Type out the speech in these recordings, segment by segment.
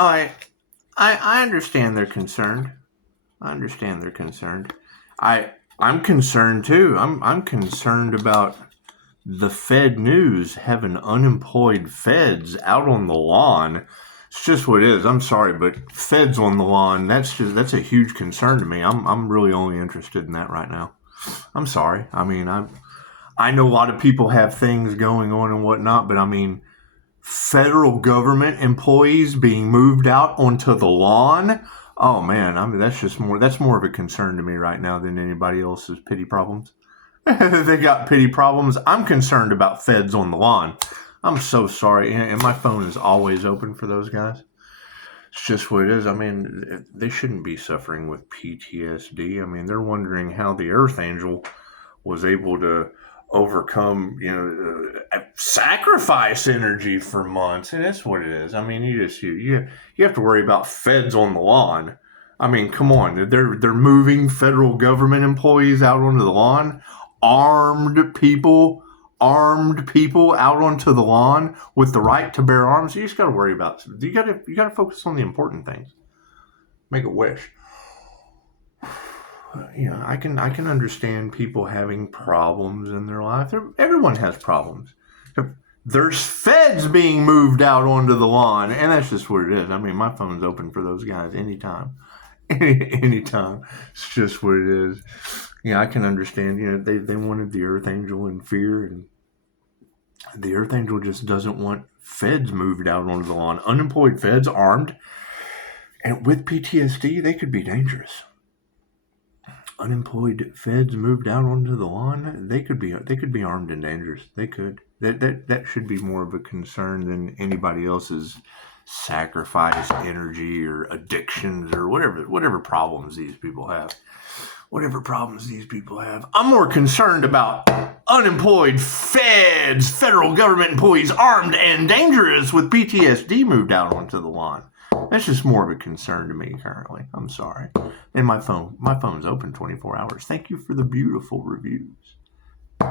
I I understand they're concerned. I understand they're concerned. I'm concerned too. I'm concerned about the Fed News having unemployed feds out on the lawn. It's just what it is. I'm sorry, but feds on the lawn, that's a huge concern to me. I'm really only interested in that right now. I'm sorry. I mean, I know a lot of people have things going on and whatnot, but I mean, federal government employees being moved out onto the lawn. Oh man, I mean that's more of a concern to me right now than anybody else's pity problems. They got pity problems. I'm concerned about feds on the lawn. I'm so sorry, and my phone is always open for those guys. It's just what it is. I mean, they shouldn't be suffering with PTSD. I mean, they're wondering how the Earth Angel was able to overcome, sacrifice energy for months, and that's what it is. I mean, you have to worry about feds on the lawn. I mean, come on, they're moving federal government employees out onto the lawn, armed people out onto the lawn with the right to bear arms. You just got to worry about. You got to focus on the important things. Make a wish. I can understand people having problems in their life. Everyone has problems. There's feds being moved out onto the lawn, and that's just what it is. I mean, my phone's open for those guys anytime. Anytime. It's just what it is. I can understand. They wanted the Earth Angel in fear, and the Earth Angel just doesn't want feds moved out onto the lawn. Unemployed feds, armed, and with PTSD, they could be dangerous. Unemployed feds moved out onto the lawn, they could be armed and dangerous. They could. That should be more of a concern than anybody else's sacrifice energy or addictions or whatever problems these people have. Whatever problems these people have. I'm more concerned about unemployed feds, federal government employees armed and dangerous with PTSD moved out onto the lawn. That's just more of a concern to me currently. I'm sorry. And my phone's open 24 hours. Thank you for the beautiful reviews.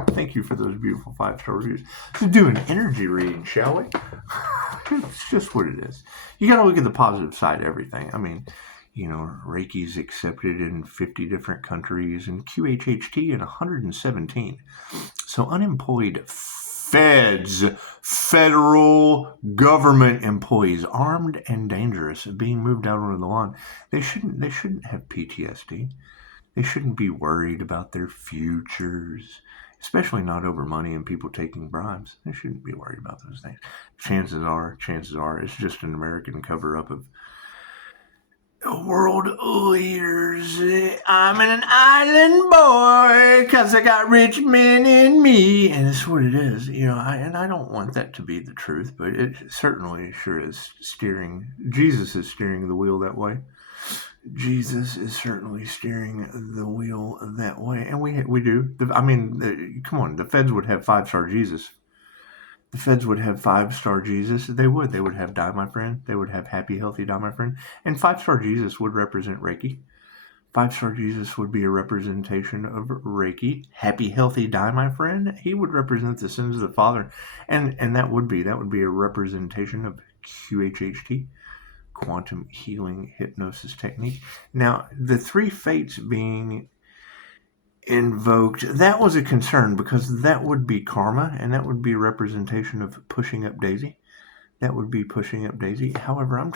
Thank you for those beautiful 5-star reviews. Let's do an energy reading, shall we? It's just what it is. You got to look at the positive side of everything. I mean, Reiki's accepted in 50 different countries and QHHT in 117. So unemployed feds, federal government employees, armed and dangerous, being moved out onto the lawn. They shouldn't have PTSD. They shouldn't be worried about their futures, especially not over money and people taking bribes. They shouldn't be worried about those things. Chances are, it's just an American cover-up of world leaders. I'm an island boy because I got rich men in me, and it's what it is. I don't want that to be the truth, but it certainly sure is steering. Jesus is steering the wheel that way. Jesus is certainly steering the wheel that way, and we do. Come on, the feds would have 5-star Jesus. The feds would have 5-star Jesus. They would have Die My Friend. They would have Happy Healthy Die My Friend. And 5-star Jesus would represent Reiki. 5-star Jesus would be a representation of Reiki. Happy Healthy Die My Friend. He would represent the sins of the Father. And that would be a representation of QHHT, Quantum Healing Hypnosis Technique. Now, the 3 fates being invoked, that was a concern because that would be karma, and that would be a representation of pushing up Daisy. That would be pushing up Daisy. However, I'm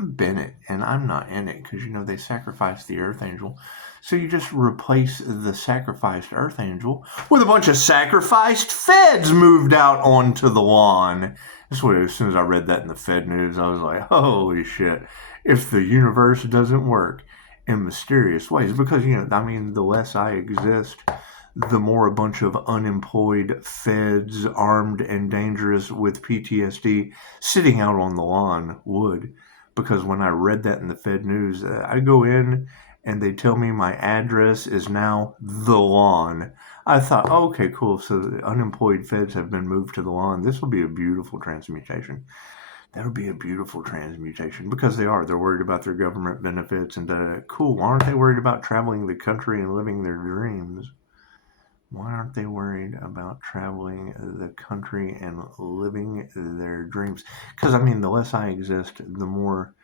Bennett, and I'm not in it because they sacrificed the Earth Angel. So you just replace the sacrificed Earth Angel with a bunch of sacrificed feds moved out onto the lawn. That's what. As soon as I read that in the Fed News, I was like, holy shit! If the universe doesn't work in mysterious ways, because the less I exist, the more a bunch of unemployed feds, armed and dangerous with PTSD, sitting out on the lawn would. Because when I read that in the Fed News, I go in and they tell me my address is now the lawn. I thought, okay, cool. So the unemployed feds have been moved to the lawn. This will be a beautiful transmutation. That would be a beautiful transmutation because they're worried about their government benefits and cool. Aren't they worried about traveling the country and living their dreams? Why aren't they worried about traveling the country and living their dreams? Because, I mean, the less I exist, the more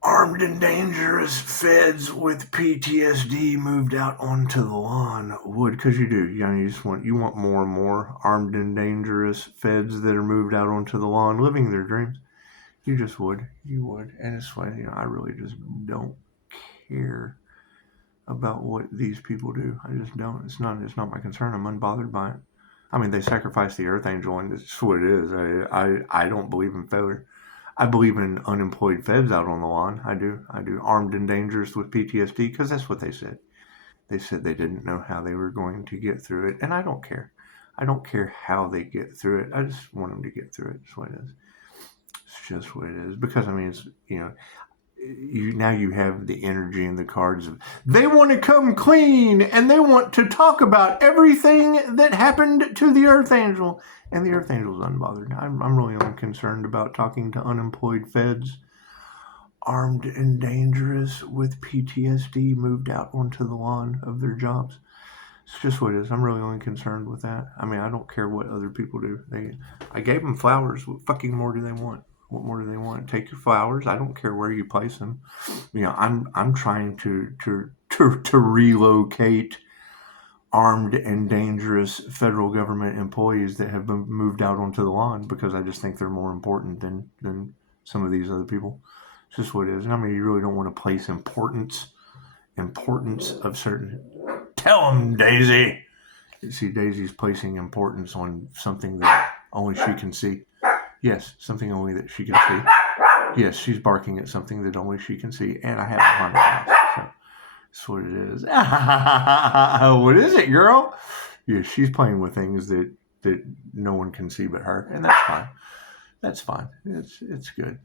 armed and dangerous feds with PTSD moved out onto the lawn would. Because you do. You want more and more armed and dangerous feds that are moved out onto the lawn living their dreams. You just would. You would. And it's why, I really just don't care about what these people do. I just don't. It's not my concern. I'm unbothered by it. I mean, they sacrifice the Earth Angel, and it's what it is. I don't believe in failure. I believe in unemployed feds out on the lawn. I do. Armed and dangerous with PTSD, because that's what they said. They said they didn't know how they were going to get through it, and I don't care. I don't care how they get through it. I just want them to get through it. That's what it is. It's just what it is. Because, I mean, it's, you have the energy and the cards of they want to come clean and they want to talk about everything that happened to the Earth Angel, and the Earth Angel's unbothered. I'm really only concerned about talking to unemployed feds, armed and dangerous with PTSD, moved out onto the lawn of their jobs. It's just what it is. I'm really only concerned with that. I mean, I don't care what other people do. I gave them flowers. What fucking more do they want? What more do they want? Take your flowers. I don't care where you place them. I'm trying to relocate armed and dangerous federal government employees that have been moved out onto the lawn, because I just think they're more important than some of these other people. It's just what it is. And I mean, you really don't want to place importance of certain. Tell them, Daisy. See, Daisy's placing importance on something that only she can see. Yes, something only that she can see. Yes, she's barking at something that only she can see, and I have it on the house. So that's what it is. What is it, girl? Yeah, she's playing with things that no one can see but her, and that's fine. That's fine. It's good.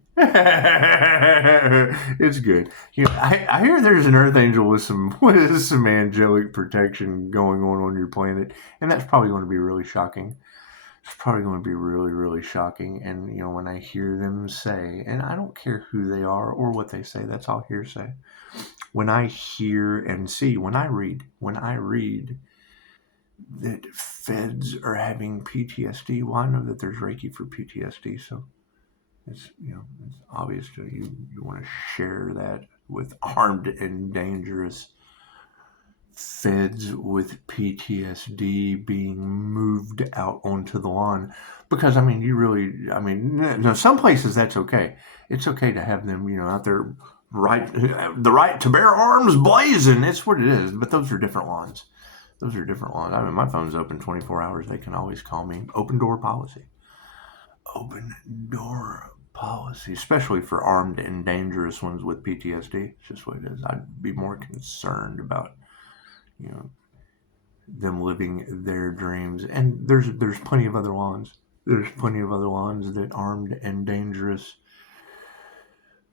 It's good. I hear there's an Earth Angel with some angelic protection going on your planet, and that's probably going to be really shocking. It's probably going to be really, really shocking. And when I hear them say, and I don't care who they are or what they say, that's all hearsay. When I hear and see, when I read that feds are having PTSD, well, I know that there's Reiki for PTSD, so it's it's obvious to you. You want to share that with armed and dangerous feds with PTSD being moved out onto the lawn, because I mean, some places that's okay. It's okay to have them out there, the right to bear arms blazing. It's what it is. But those are different lawns. I mean, my phone's open 24 hours. They can always call me. Open door policy. Open door policy, especially for armed and dangerous ones with PTSD. It's just what it is. I'd be more concerned about them living their dreams. And there's plenty of other lawns. There's plenty of other lawns that armed and dangerous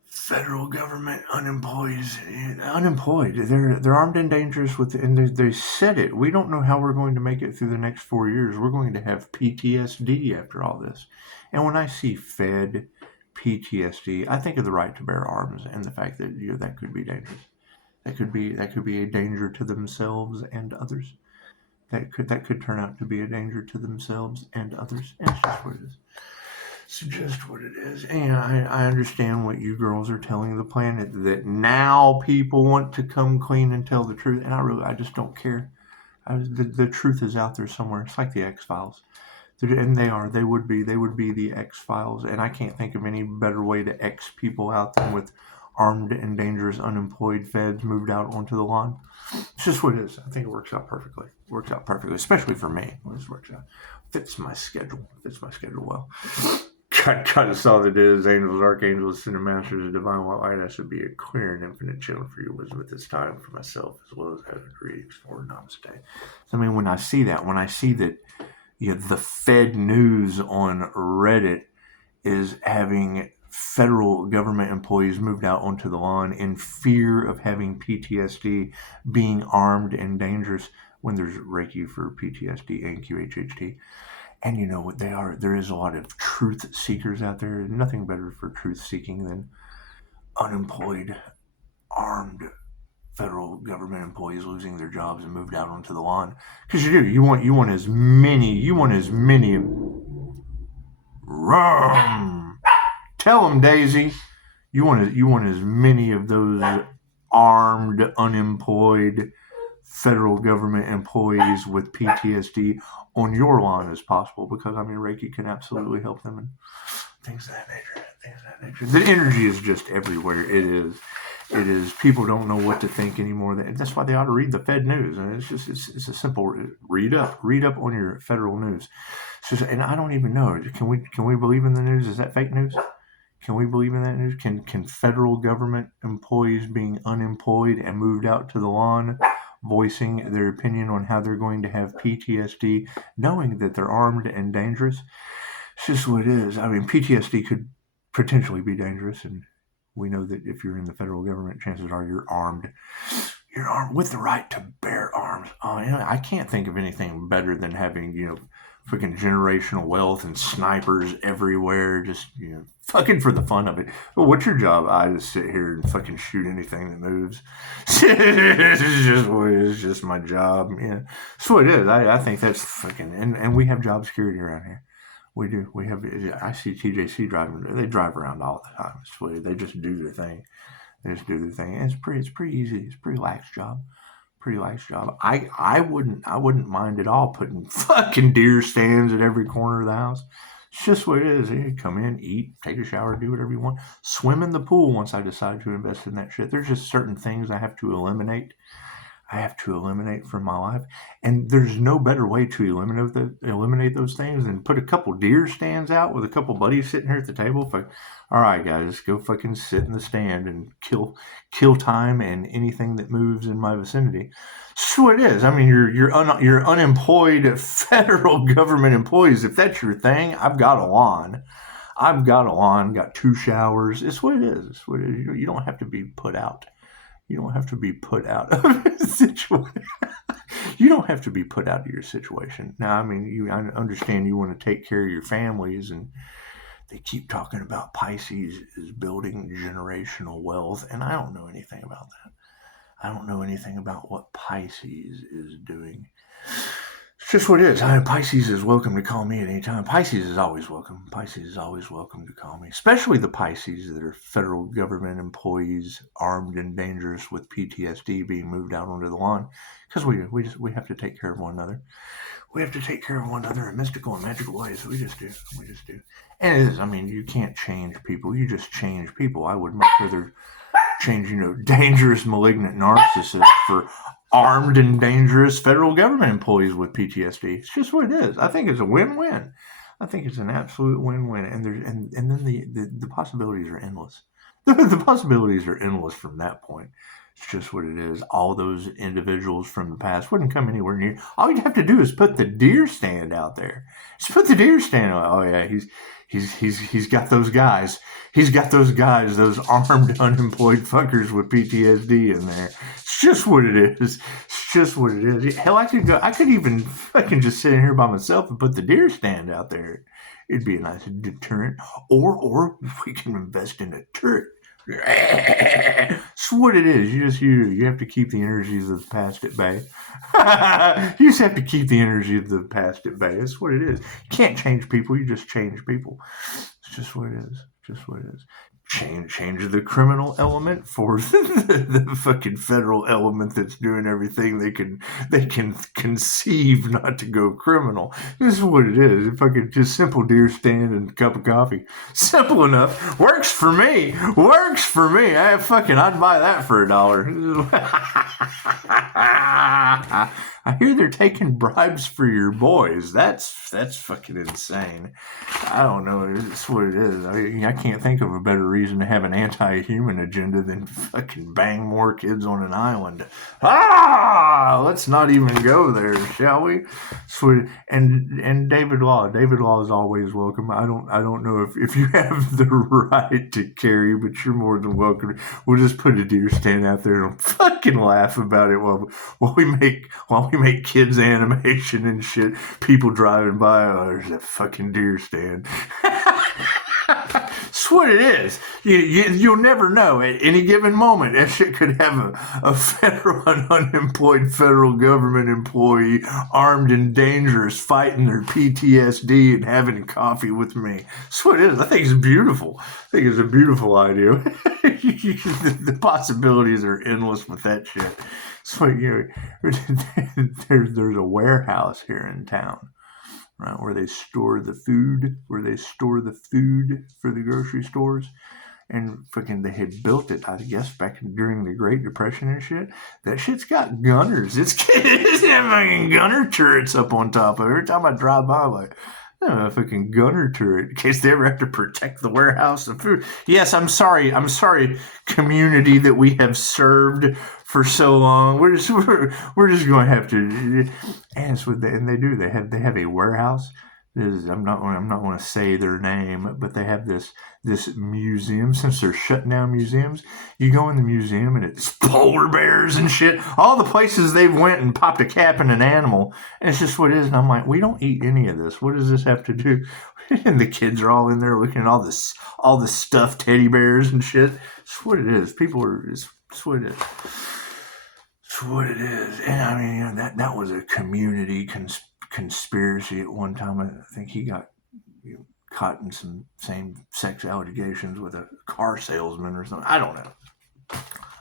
federal government unemployed. They're armed and dangerous and they said it. We don't know how we're going to make it through the next 4 years. We're going to have PTSD after all this. And when I see Fed PTSD, I think of the right to bear arms and the fact that that could be dangerous. That could be a danger to themselves and others. That could turn out to be a danger to themselves and others. And it's just what it is. It's just what it is. And I understand what you girls are telling the planet, that now people want to come clean and tell the truth. And I just don't care. The truth is out there somewhere. It's like the X-Files. And they would be the X-Files. And I can't think of any better way to X people out than with armed and dangerous unemployed feds moved out onto the lawn. It's just what it is. I think it works out perfectly. Especially for me. It just works out. Fits my schedule well. I kind of saw that it is angels, archangels, and masters of divine light. I should be a clear and infinite channel for your wisdom at this time, for myself as well as having greetings for Namaste. So, I mean, when I see that the Fed news on Reddit is having federal government employees moved out onto the lawn in fear of having PTSD, being armed and dangerous, when there's Reiki for PTSD and QHHT. And you know what they are? There is a lot of truth seekers out there. Nothing better for truth seeking than unemployed, armed federal government employees losing their jobs and moved out onto the lawn. Because you do. You want as many. Rum. Tell them, Daisy. You want as many of those armed, unemployed federal government employees with PTSD on your lawn as possible, because I mean Reiki can absolutely help them and things of that nature. The energy is just everywhere. It is. People don't know what to think anymore. That's why they ought to read the Fed news. And it's a simple read up on your federal news. And I don't even know. Can we believe in the news? Is that fake news? Can we believe in that news? Can federal government employees being unemployed and moved out to the lawn, voicing their opinion on how they're going to have PTSD, knowing that they're armed and dangerous? It's just what it is. I mean, PTSD could potentially be dangerous, and we know that if you're in the federal government, chances are you're armed. You're armed with the right to bear arms. I can't think of anything better than having, freaking generational wealth and snipers everywhere, just, fucking for the fun of it. Well, what's your job? I just sit here and fucking shoot anything that moves. It's just my job. Yeah, that's what it is. I think that's fucking, and we have job security around here. We do. We have. I see TJC driving. They drive around all the time. It's they just do their thing. And it's pretty easy. It's a pretty lax job. I wouldn't mind at all putting fucking deer stands at every corner of the house. It's just what it is. You come in, eat, take a shower, do whatever you want. Swim in the pool once I decide to invest in that shit. There's just certain things I have to eliminate. From my life. And there's no better way to eliminate those things than put a couple deer stands out with a couple buddies sitting here at the table. All right, guys, go fucking sit in the stand and kill time and anything that moves in my vicinity. That's what it is. I mean, you're unemployed federal government employees. If that's your thing, I've got a lawn, got 2 showers. It's what it is. You don't have to be put out. You don't have to be put out of a situation. You don't have to be put out of your situation. Now, I mean, I understand you want to take care of your families, and they keep talking about Pisces is building generational wealth, and I don't know anything about that. I don't know anything about what Pisces is doing. It's just what it is. Pisces is welcome to call me at any time. Pisces is always welcome. To call me, especially the Pisces that are federal government employees, armed and dangerous with PTSD, being moved out onto the lawn, because we have to take care of one another. We have to take care of one another in mystical and magical ways. We just do. And it is. I mean, you can't change people. You just change people. I would much rather change, dangerous, malignant narcissists for armed and dangerous federal government employees with PTSD. It's just what it is. I think it's a win-win. I think it's an absolute win-win. And then the possibilities are endless. The possibilities are endless from that point. It's just what it is. All those individuals from the past wouldn't come anywhere near. All you'd have to do is put the deer stand out there. Just put the deer stand out. Oh yeah, he's got those guys. He's got those guys, those armed, unemployed fuckers with PTSD in there. It's just what it is. Hell, I could even fucking just sit in here by myself and put the deer stand out there. It'd be a nice deterrent. Or we can invest in a turret. It's what it is. You have to keep the energies of the past at bay. You just have to keep the energy of the past at bay. That's what it is. You can't change people. You just change people. It's just what it is. Change the criminal element for the fucking federal element that's doing everything they can conceive not to go criminal. This is what it is. If I could just simple deer stand and a cup of coffee, simple enough. Works for me. I'd buy that for $1. I hear they're taking bribes for your boys. That's fucking insane. I don't know. It's what it is. I can't think of a better reason to have an anti-human agenda than fucking bang more kids on an island. Let's not even go there, shall we? And David Law is always welcome. I don't know if you have the right to carry, but you're more than welcome. We'll just put a deer stand out there and fucking laugh about it while we make kids animation and shit. People driving by, there's that fucking deer stand. That's That's what it is. You'll never know. At any given moment, that shit could have a federal, an unemployed federal government employee, armed and dangerous, fighting their PTSD and having coffee with me. That's what it is. I think it's beautiful. I think it's a beautiful idea. The possibilities are endless with that shit. So, there's a warehouse here in town, right, where they store the food, for the grocery stores. And fucking they had built it, I guess, back during the Great Depression and shit. That shit's got gunners. It's fucking gunner turrets up on top of it. Every time I drive by, I'm like, a fucking gunner turret in case they ever have to protect the warehouse of food. Yes, I'm sorry, community that we have served for so long. We're just going to have to, and it's what they do. They have a warehouse. I'm not going to say their name, but they have this museum. Since they're shutting down museums, you go in the museum and it's polar bears and shit. All the places they've went and popped a cap in an animal, and it's just what it is. And I'm like, we don't eat any of this. What does this have to do? And the kids are all in there looking at all the stuffed teddy bears and shit. It's what it is. People are. It's what it is. It's what it is. And I mean, that was a community conspiracy at one time. I think he got caught in some same-sex allegations with a car salesman or something. I don't know.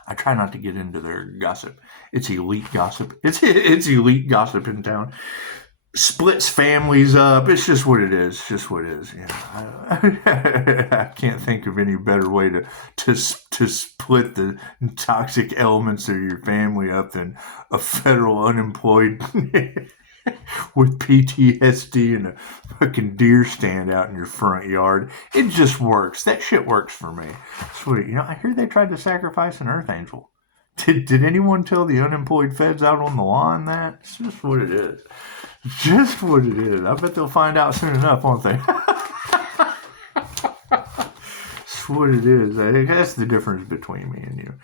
I try not to get into their gossip. It's elite gossip. It's elite gossip in town. Splits families up. It's just what it is. It's just what it is. I can't think of any better way to split the toxic elements of your family up than a federal unemployed with PTSD and a fucking deer stand out in your front yard. It just works. That shit works for me. Sweet. I hear they tried to sacrifice an earth angel. Did anyone tell the unemployed feds out on the lawn that? It's just what it is. Just what it is. I bet they'll find out soon enough, won't they? What it is. I think that's the difference between me and you.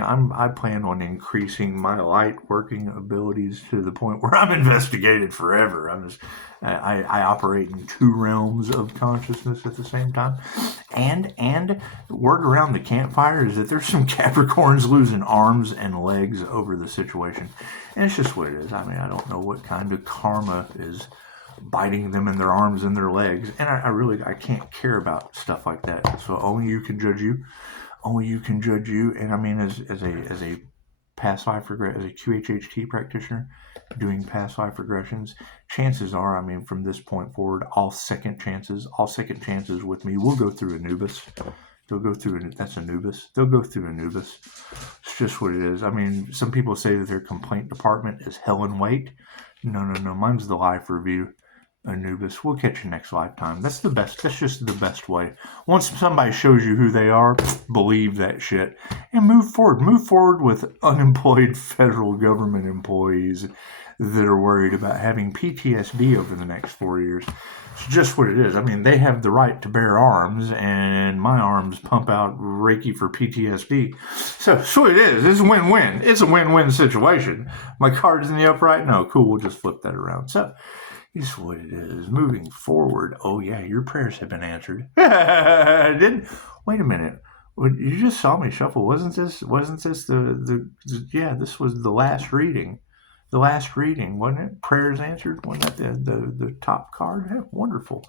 I plan on increasing my light working abilities to the point where I'm investigated forever. I operate in two realms of consciousness at the same time. And word around the campfire is that there's some Capricorns losing arms and legs over the situation. And it's just what it is. I mean, I don't know what kind of karma is biting them in their arms and their legs, and I can't care about stuff like that. So only you can judge you. And I mean, as a past life regression, as a QHHT practitioner doing past life regressions, chances are, I mean, from this point forward, all second chances with me will go through Anubis. They'll go through that's Anubis. They'll go through Anubis. It's just what it is. I mean, some people say that their complaint department is hell and weight. No. Mine's the life review. Anubis. We'll catch you next lifetime. That's the best. That's just the best way. Once somebody shows you who they are, believe that shit and move forward. Move forward with unemployed federal government employees that are worried about having PTSD over the next 4 years. It's just what it is. I mean, they have the right to bear arms, and my arms pump out Reiki for PTSD. So it is. It's a win-win. It's a win-win situation. My card's in the upright. No, cool. We'll just flip that around. So it's what it is. Moving forward. Oh yeah, your prayers have been answered. Wait a minute. You just saw me shuffle. Wasn't this the yeah, this was the last reading. The last reading, wasn't it? Prayers answered. Wasn't that the top card? Yeah, wonderful.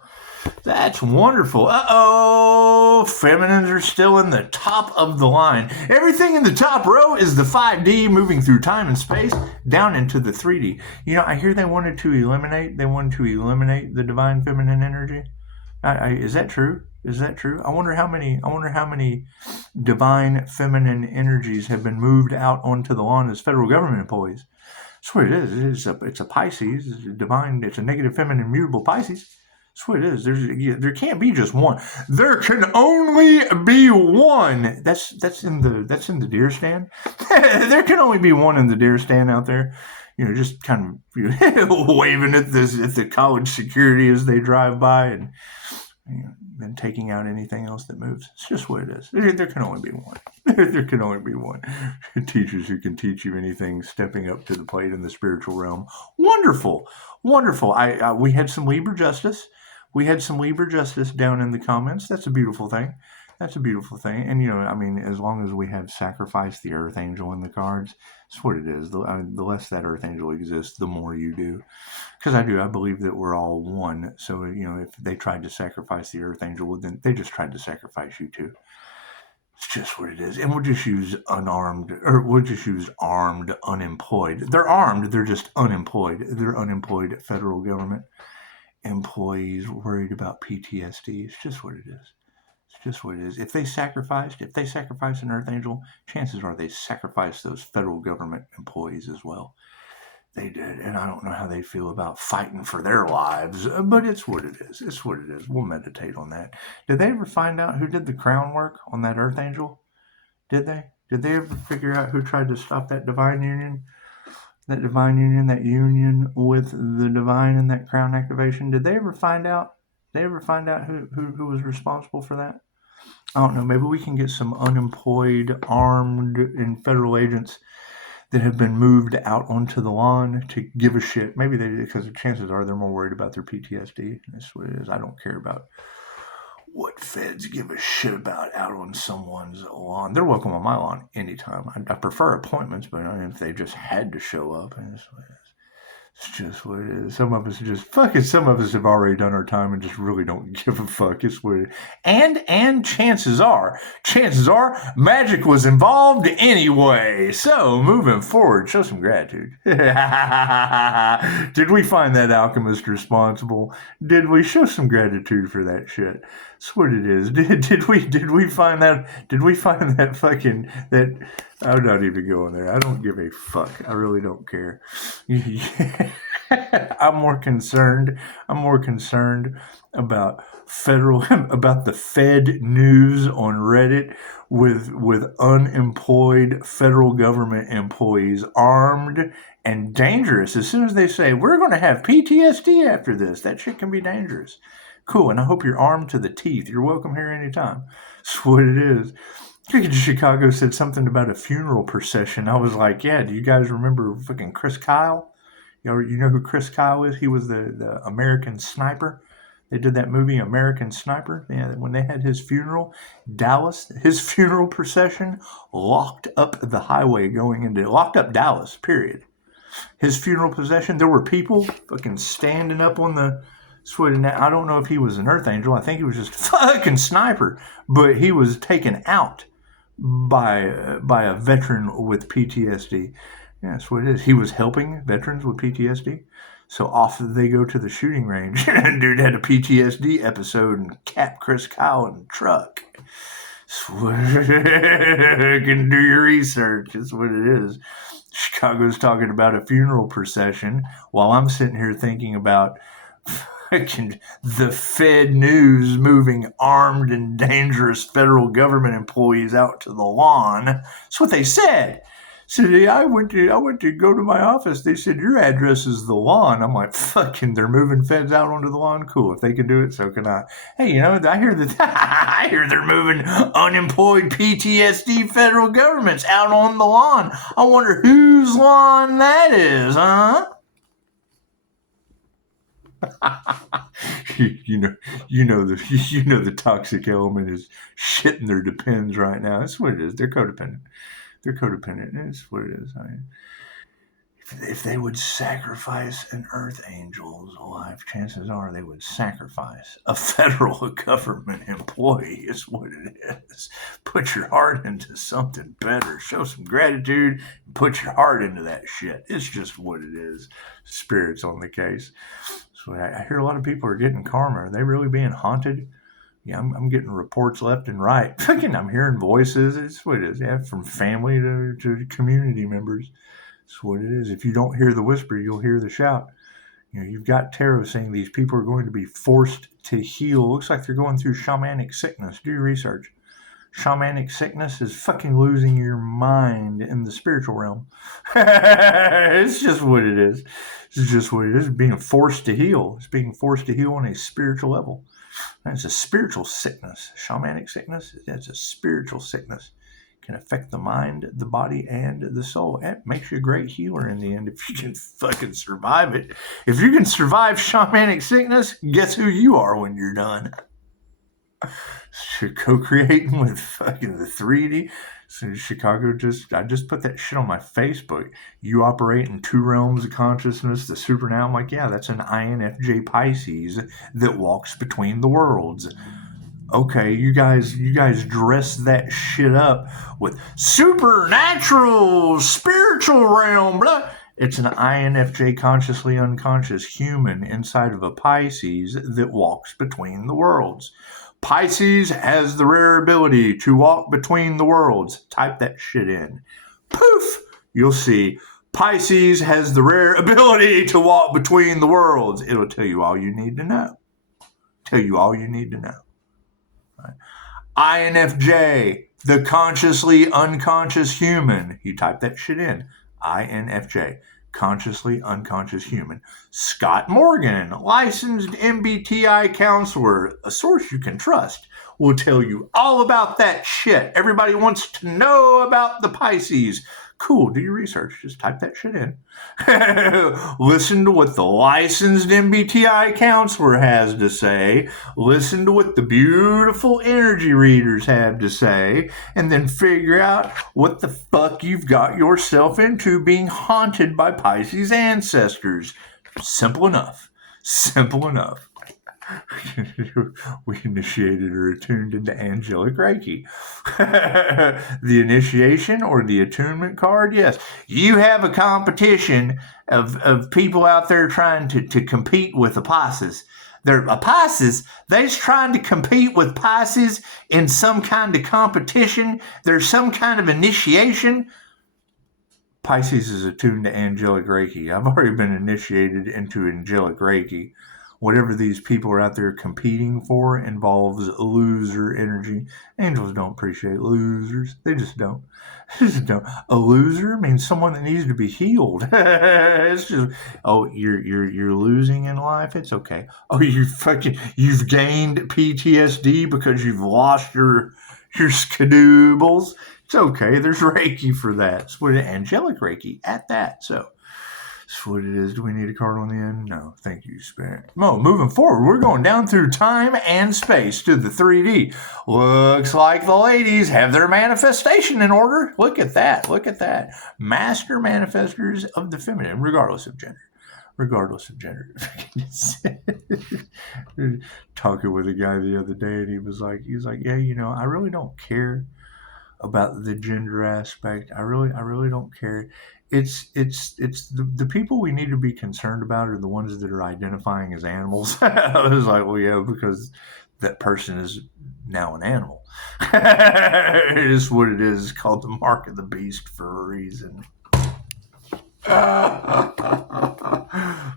That's wonderful. Uh-oh. Feminines are still in the top of the line. Everything in the top row is the 5D moving through time and space down into the 3D. I hear they wanted to eliminate the divine feminine energy. Is that true? Is that true? I wonder how many divine feminine energies have been moved out onto the lawn as federal government employees. That's what it is. It's a Pisces. It's a divine. It's a negative feminine mutable Pisces. That's what it is. There can't be just one. There can only be one. That's in the deer stand. There can only be one in the deer stand out there. Just kind of waving at the college security as they drive by and then taking out anything else that moves. It's just what it is. There can only be one. There can only be one. Teachers who can teach you anything, stepping up to the plate in the spiritual realm. Wonderful. We had some Libra justice. We had some Libra justice down in the comments. That's a beautiful thing. That's a beautiful thing. And, you know, I mean, as long as we have sacrificed the Earth Angel in the cards, that's what it is. The less that Earth Angel exists, the more you do. Because I believe that we're all one. So, you know, if they tried to sacrifice the Earth Angel, well, then they just tried to sacrifice you too. It's just what it is. And we'll just use armed, unemployed. They're armed, they're just unemployed. They're unemployed federal government employees worried about PTSD. It's just what it is. It's just what it is. If they sacrificed an Earth Angel, chances are they sacrificed those federal government employees as well. They did, and I don't know how they feel about fighting for their lives, but it's what it is. It's what it is. We'll meditate on that. Did they ever find out who did the crown work on that Earth Angel? Did they? Did they ever figure out who tried to stop that divine union? That divine union, that union with the divine and that crown activation? Did they ever find out? Did they ever find out who was responsible for that? I don't know. Maybe we can get some unemployed, armed, and federal agents that have been moved out onto the lawn to give a shit. Maybe they, because the chances are they're more worried about their PTSD. That's what it is. I don't care about what feds give a shit about out on someone's lawn. They're welcome on my lawn anytime. I prefer appointments, but if they just had to show up, that's what it is. It's just what it is. Some of us are just fucking. Some of us have already done our time and just really don't give a fuck. It's what it is. And chances are, magic was involved anyway. So moving forward, show some gratitude. Did we find that alchemist responsible? Did we show some gratitude for that shit? That's what it is. Did we find that? Did we find that fucking that? I'm not even going there. I don't give a fuck. I really don't care. I'm more concerned about about the Fed news on Reddit with unemployed federal government employees armed and dangerous. As soon as they say we're going to have PTSD after this, that shit can be dangerous. Cool, and I hope you're armed to the teeth. You're welcome here anytime. That's what it is. Chicago said something about a funeral procession. I was like, yeah, do you guys remember fucking Chris Kyle? You know who Chris Kyle is? He was the American Sniper. They did that movie American Sniper. Yeah, when they had his funeral, his funeral procession locked up the highway locked up Dallas, period. His funeral procession, there were people fucking standing up on the sweating. I don't know if he was an Earth Angel. I think he was just a fucking sniper, but he was taken out by a veteran with PTSD. Yeah, that's what it is. He was helping veterans with PTSD. So off they go to the shooting range. Dude had a PTSD episode and capped Chris Kyle in the truck. Can do your research. That's what it is. Chicago's talking about a funeral procession while I'm sitting here thinking about the Fed news moving armed and dangerous federal government employees out to the lawn. That's what they said. So I went to go to my office. They said, your address is the lawn. I'm like, fucking, they're moving feds out onto the lawn. Cool. If they can do it, so can I. Hey, I hear they're moving unemployed PTSD federal governments out on the lawn. I wonder whose lawn that is, huh? the toxic element is shitting their depends right now. That's what it is. They're codependent. That's what it is. If they would sacrifice an Earth Angel's life, chances are they would sacrifice a federal government employee. Is what it is. Put your heart into something better. Show some gratitude and put your heart into that shit. It's just what it is. Spirit's on the case. So I hear a lot of people are getting karma. Are they really being haunted? Yeah, I'm getting reports left and right. I'm hearing voices. It's what it is. Yeah, from family to community members. It's what it is. If you don't hear the whisper, you'll hear the shout. You've got tarot saying these people are going to be forced to heal. Looks like they're going through shamanic sickness. Do your research. Shamanic sickness is fucking losing your mind in the spiritual realm. It's just what it is. It's just what it is. Being forced to heal. It's being forced to heal on a spiritual level. It's a spiritual sickness. Shamanic sickness, it's a spiritual sickness. It can affect the mind, the body, and the soul. It makes you a great healer in the end if you can fucking survive it. If you can survive shamanic sickness, guess who you are when you're done? Co-creating with fucking the 3D. So Chicago I just put that shit on my Facebook. You operate in two realms of consciousness, the super now. I'm like, yeah, that's an INFJ Pisces that walks between the worlds. Okay, you guys dress that shit up with supernatural, spiritual realm, blah. It's an INFJ, consciously unconscious human inside of a Pisces that walks between the worlds. Pisces has the rare ability to walk between the worlds. Type that shit in. Poof! You'll see. Pisces has the rare ability to walk between the worlds. It'll tell you all you need to know. Tell you all you need to know. Right. INFJ, the consciously unconscious human. You type that shit in. INFJ, consciously unconscious human. Scott Morgan, licensed MBTI counselor, a source you can trust, will tell you all about that shit. Everybody wants to know about the Pisces. Cool, do your research. Just type that shit in. Listen to what the licensed MBTI counselor has to say. Listen to what the beautiful energy readers have to say. And then figure out what the fuck you've got yourself into being haunted by Pisces ancestors. Simple enough. Simple enough. We initiated or attuned into angelic Reiki. The initiation or the attunement card, yes. You have a competition of people out there trying to compete with the Pisces. They're a Pisces. They're trying to compete with Pisces in some kind of competition. There's some kind of initiation. Pisces is attuned to angelic Reiki. I've already been initiated into angelic Reiki. Whatever these people are out there competing for involves loser energy. Angels don't appreciate losers. They just don't. They just don't. A loser means someone that needs to be healed. It's just, oh, you're losing in life. It's okay. Oh, you've gained PTSD because you've lost your skadoodles. It's okay. There's Reiki for that. It's what angelic Reiki at that. So. That's what it is. Do we need a card on the end? No. Thank you, Spirit. Moving forward, we're going down through time and space to the 3D. Looks like the ladies have their manifestation in order. Look at that. Look at that. Master manifestors of the feminine, regardless of gender. Regardless of gender. Talking with a guy the other day, and he was like, yeah, I really don't care about the gender aspect. I really don't care. It's the people we need to be concerned about are the ones that are identifying as animals. I was like, well, yeah, because that person is now an animal. It is what it is. It's called the mark of the beast for a reason.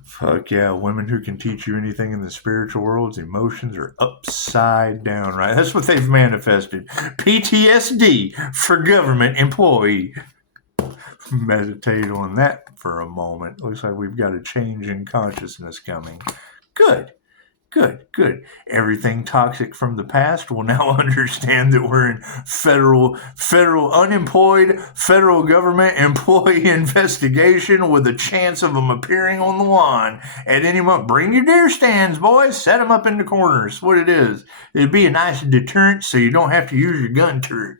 Fuck yeah, women who can teach you anything in the spiritual world's emotions are upside down, right? That's what they've manifested. PTSD for government employee. Meditate on that for a moment. Looks like we've got a change in consciousness coming. Good. Everything toxic from the past will now understand that we're in federal unemployed federal government employee investigation with a chance of them appearing on the lawn at any moment. Bring your deer stands, boys. Set them up in the corners. What it is. It'd be a nice deterrent so you don't have to use your gun turret.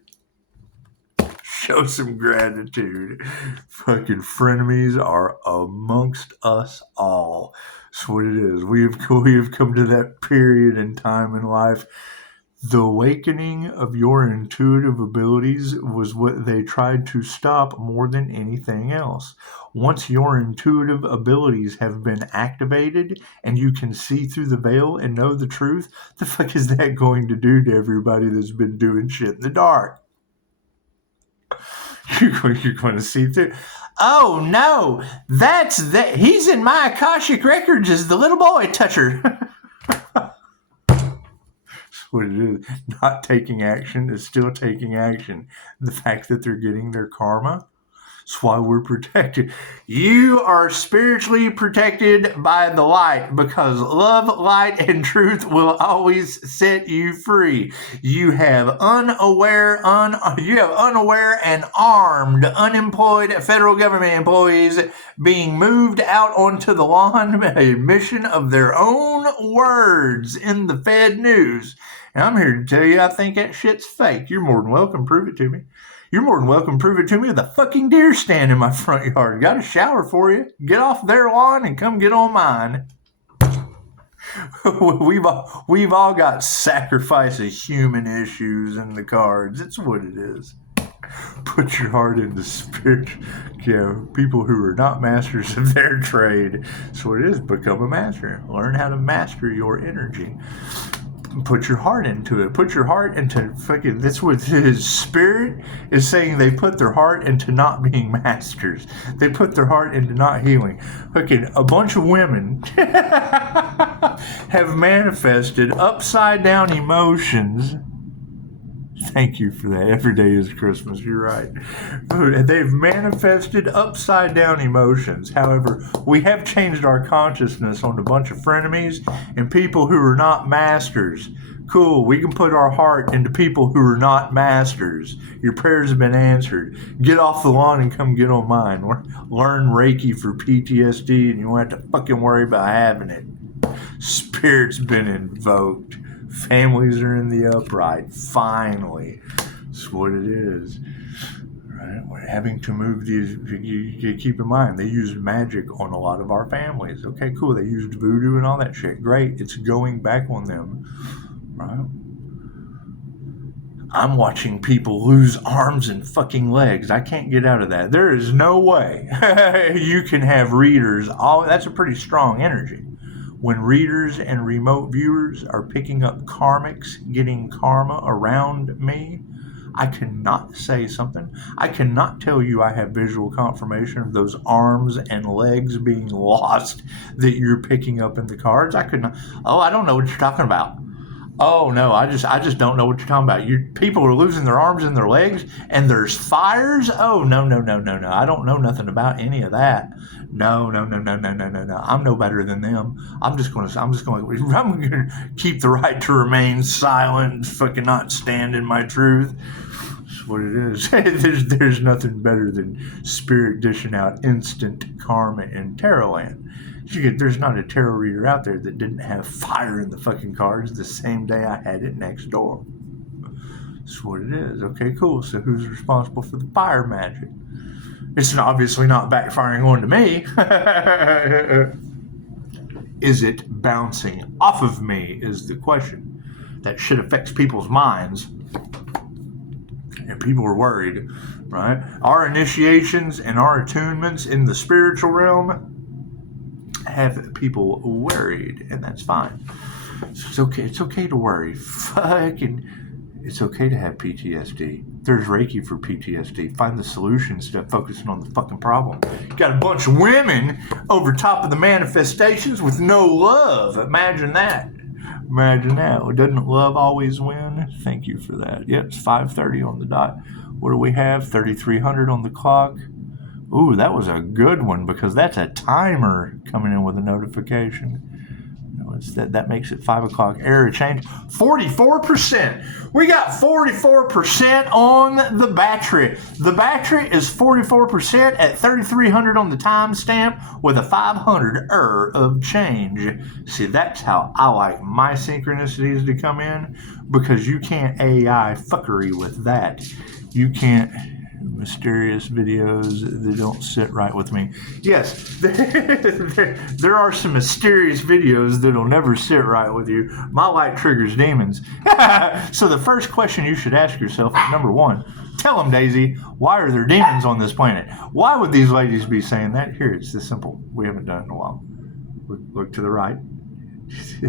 Show some gratitude. Fucking frenemies are amongst us all. That's what it is. We have come to that period in time in life. The awakening of your intuitive abilities was what they tried to stop more than anything else. Once your intuitive abilities have been activated and you can see through the veil and know the truth, the fuck is that going to do to everybody that's been doing shit in the dark? You're going to see through. Oh no, he's in my Akashic records as the little boy toucher. That's what it is. Not taking action is still taking action. The fact that they're getting their karma, that's why we're protected. You are spiritually protected by the light because love, light, and truth will always set you free. You have unaware and armed unemployed federal government employees being moved out onto the lawn by a mission of their own words in the Fed News. And I'm here to tell you I think that shit's fake. You're more than welcome to prove it to me. You're more than welcome to prove it to me with a fucking deer stand in my front yard. Got a shower for you. Get off their lawn and come get on mine. We've all got sacrifice of human issues in the cards. It's what it is. Put your heart into spirit. People who are not masters of their trade. That's what it is. Become a master. Learn how to master your energy. Put your heart into it. Put your heart into fucking. That's what his spirit is saying. They put their heart into not being masters. They put their heart into not healing. Fucking a bunch of women have manifested upside down emotions. Thank you for that. Every day is Christmas. You're right. They've manifested upside down emotions. However, we have changed our consciousness on a bunch of frenemies and people who are not masters. Cool. We can put our heart into people who are not masters. Your prayers have been answered. Get off the lawn and come get on mine. Learn Reiki for PTSD and you won't have to fucking worry about having it. Spirit's been invoked. Families are in the upright. Finally. That's what it is. Right? We're having to move these. You keep in mind, they used magic on a lot of our families. Okay, cool. They used voodoo and all that shit. Great. It's going back on them. Right? I'm watching people lose arms and fucking legs. I can't get out of that. There is no way you can have readers. That's a pretty strong energy. When readers and remote viewers are picking up karmics, getting karma around me, I cannot say something. I cannot tell you I have visual confirmation of those arms and legs being lost that you're picking up in the cards. I could not. Oh, I don't know what you're talking about. Oh no, I just don't know what you're talking about. People are losing their arms and their legs, and there's fires. Oh no. I don't know nothing about any of that. No. I'm no better than them. I'm gonna keep the right to remain silent and fucking not stand in my truth. That's what it is. There's nothing better than spirit dishing out instant karma in tarot land. There's not a tarot reader out there that didn't have fire in the fucking cards the same day I had it next door. That's what it is. Okay, cool. So who's responsible for the fire magic? It's obviously not backfiring onto me. Is it bouncing off of me is the question. That shit affects people's minds. And people are worried, right? Our initiations and our attunements in the spiritual realm have people worried, and that's fine. It's okay. It's okay to worry. It's okay to have PTSD. There's Reiki for PTSD. Find the solution instead of focusing on the fucking problem. You got a bunch of women over top of the manifestations with no love. Imagine that. Imagine that. Well, doesn't love always win? Thank you for that. Yep, it's 5:30 on the dot. What do we have? 3,300 on the clock. Ooh, that was a good one because that's a timer coming in with a notification. That makes it 5 o'clock. Error change. 44%. We got 44% on the battery. The battery is 44% at 3,300 on the timestamp with a 500 error of change. See, that's how I like my synchronicities to come in because you can't AI fuckery with that. You can't. Mysterious videos that don't sit right with me. Yes, there are some mysterious videos that'll never sit right with you. My light triggers demons. So the first question you should ask yourself is, number one, tell them, Daisy, why are there demons on this planet? Why would these ladies be saying that? Here, it's this simple. We haven't done it in a while. Look to the right. Is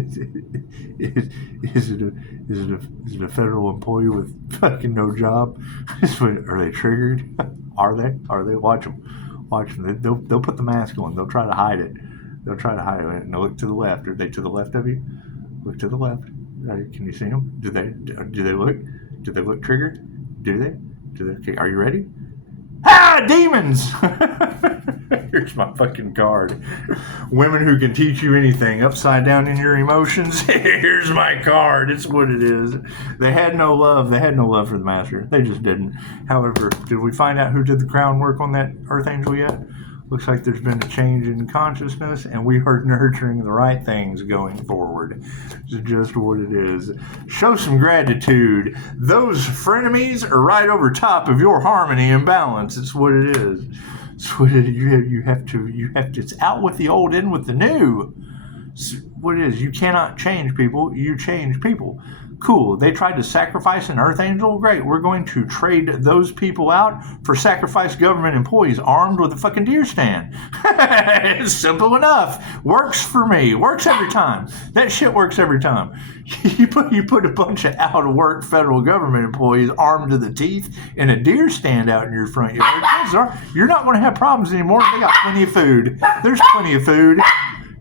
it a federal employee with fucking no job? Are they triggered? Are they? Watch them. They'll put the mask on. They'll try to hide it. And they'll look to the left. Are they to the left of you? Look to the left. Can you see them? Do they look? Do they look triggered? Do they? Okay, are you ready? Ah, demons! Here's my fucking card. Women who can teach you anything upside down in your emotions. Here's my card. It's what it is. They had no love. They had no love for the master. They just didn't. However, did we find out who did the crown work on that Earth Angel yet? Looks like there's been a change in consciousness, and we are nurturing the right things going forward. It's just what it is. Show some gratitude. Those frenemies are right over top of your harmony and balance. It's what it is. It's what it is. You have to. It's out with the old, in with the new. It's what it is. You cannot change people. You change people. Cool. They tried to sacrifice an Earth Angel. Great. We're going to trade those people out for sacrificed government employees armed with a fucking deer stand. It's simple enough. Works for me. Works every time. That shit works every time. You put a bunch of out of work federal government employees armed to the teeth in a deer stand out in your front yard. You're not going to have problems anymore. They got plenty of food. There's plenty of food.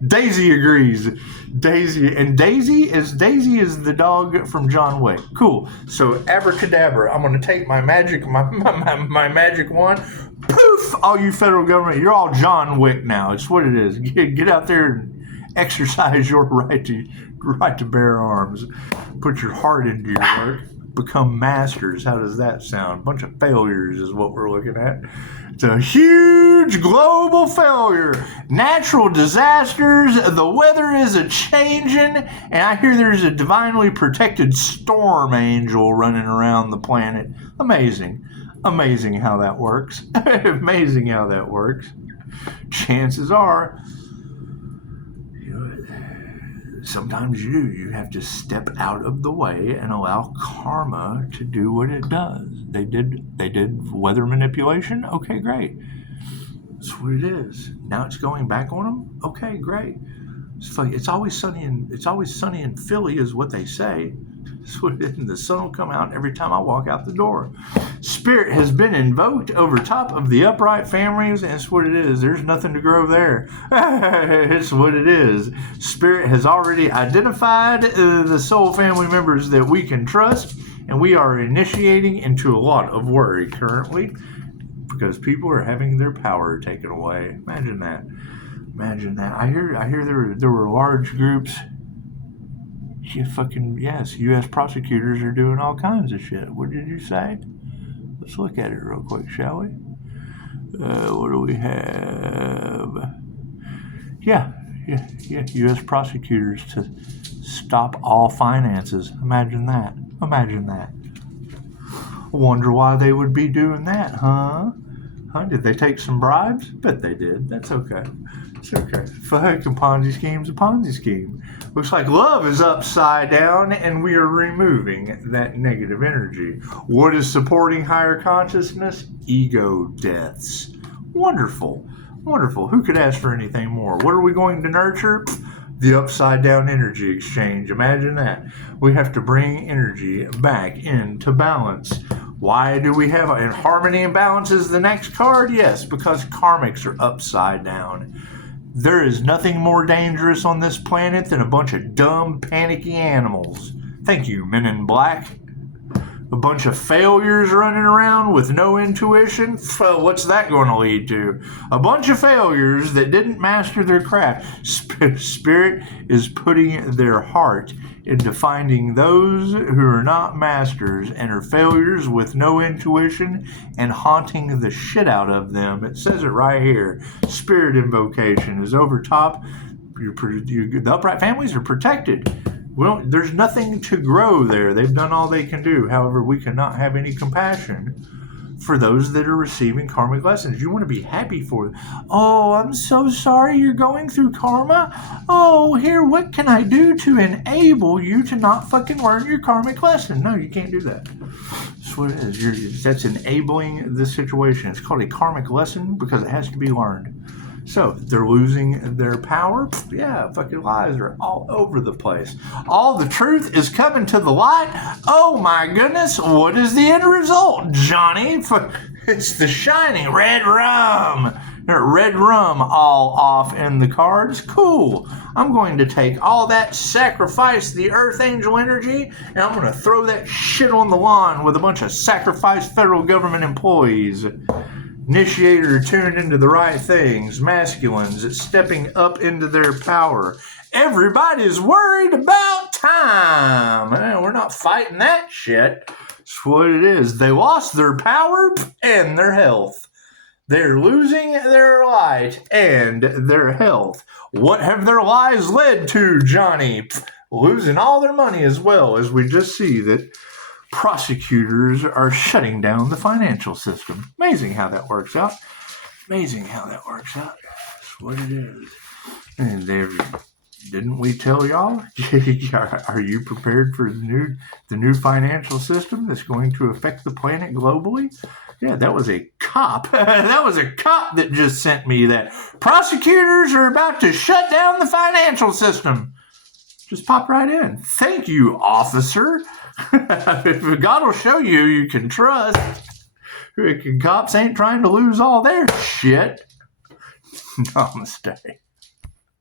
Daisy agrees. Daisy is the dog from John Wick. Cool. So abracadabra. I'm gonna take my magic my magic wand. Poof! All you federal government, you're all John Wick now. It's what it is. Get out there and exercise your right to bear arms. Put your heart into your work. Become masters. How does that sound? Bunch of failures is what we're looking at. It's a huge global failure. Natural disasters. The weather is a-changing. And I hear there's a divinely protected storm angel running around the planet. Amazing. Amazing how that works. Amazing how that works. Chances are, sometimes you have to step out of the way and allow karma to do what it does. They did weather manipulation. Okay, great. That's what it is. Now it's going back on them. Okay, great. It's always sunny in Philly, is what they say. That's what it is. And the sun will come out every time I walk out the door. Spirit has been invoked over top of the upright families, and it's what it is. There's nothing to grow there. It's what it is. Spirit has already identified the soul family members that we can trust, and we are initiating into a lot of worry currently because people are having their power taken away. Imagine that. Imagine that. I hear there were large groups. Yes, U.S. prosecutors are doing all kinds of shit. What did you say? Let's look at it real quick, shall we? What do we have? Yeah. U.S. prosecutors to stop all finances. Imagine that. Wonder why they would be doing that, huh? Did they take some bribes? Bet they did. That's okay. It's okay. Fucking Ponzi scheme's a Ponzi scheme. Looks like love is upside down and we are removing that negative energy. What is supporting higher consciousness? Ego deaths. Wonderful. Who could ask for anything more? What are we going to nurture? The upside down energy exchange. Imagine that. We have to bring energy back into balance. Why do we have and harmony and balance is the next card? Yes, because karmics are upside down. There is nothing more dangerous on this planet than a bunch of dumb, panicky animals. Thank you, Men in Black. A bunch of failures running around with no intuition. What's that going to lead to? A bunch of failures that didn't master their craft. Spirit is putting their heart into finding those who are not masters and are failures with no intuition and haunting the shit out of them. It says it right here. Spirit invocation is over top. The upright families are protected. Well, there's nothing to grow there. They've done all they can do. However, we cannot have any compassion for those that are receiving karmic lessons. You want to be happy for them. Oh, I'm so sorry you're going through karma. Oh, here, what can I do to enable you to not fucking learn your karmic lesson? No, you can't do that. That's what it is. That's enabling the situation. It's called a karmic lesson because it has to be learned. So, they're losing their power? Yeah, fucking lies are all over the place. All the truth is coming to the light? Oh my goodness, what is the end result, Johnny? It's the shining red rum. Red rum all off in the cards. Cool. I'm going to take all that, sacrifice the Earth Angel energy, and I'm going to throw that shit on the lawn with a bunch of sacrificed federal government employees. Initiator tuned into the right things. Masculines, it's stepping up into their power. Everybody's worried about time. We're not fighting that shit. That's what it is. They lost their power and their health. They're losing their light and their health. What have their lies led to, Johnny? Losing all their money, as well as we just see that prosecutors are shutting down the financial system. Amazing how that works out. Amazing how that works out. That's what it is. And didn't we tell y'all? Are you prepared for the new financial system that's going to affect the planet globally? Yeah, that was a cop. That was a cop that just sent me that. Prosecutors are about to shut down the financial system. Just pop right in. Thank you, officer. God will show you, you can trust. Cops ain't trying to lose all their shit. Namaste.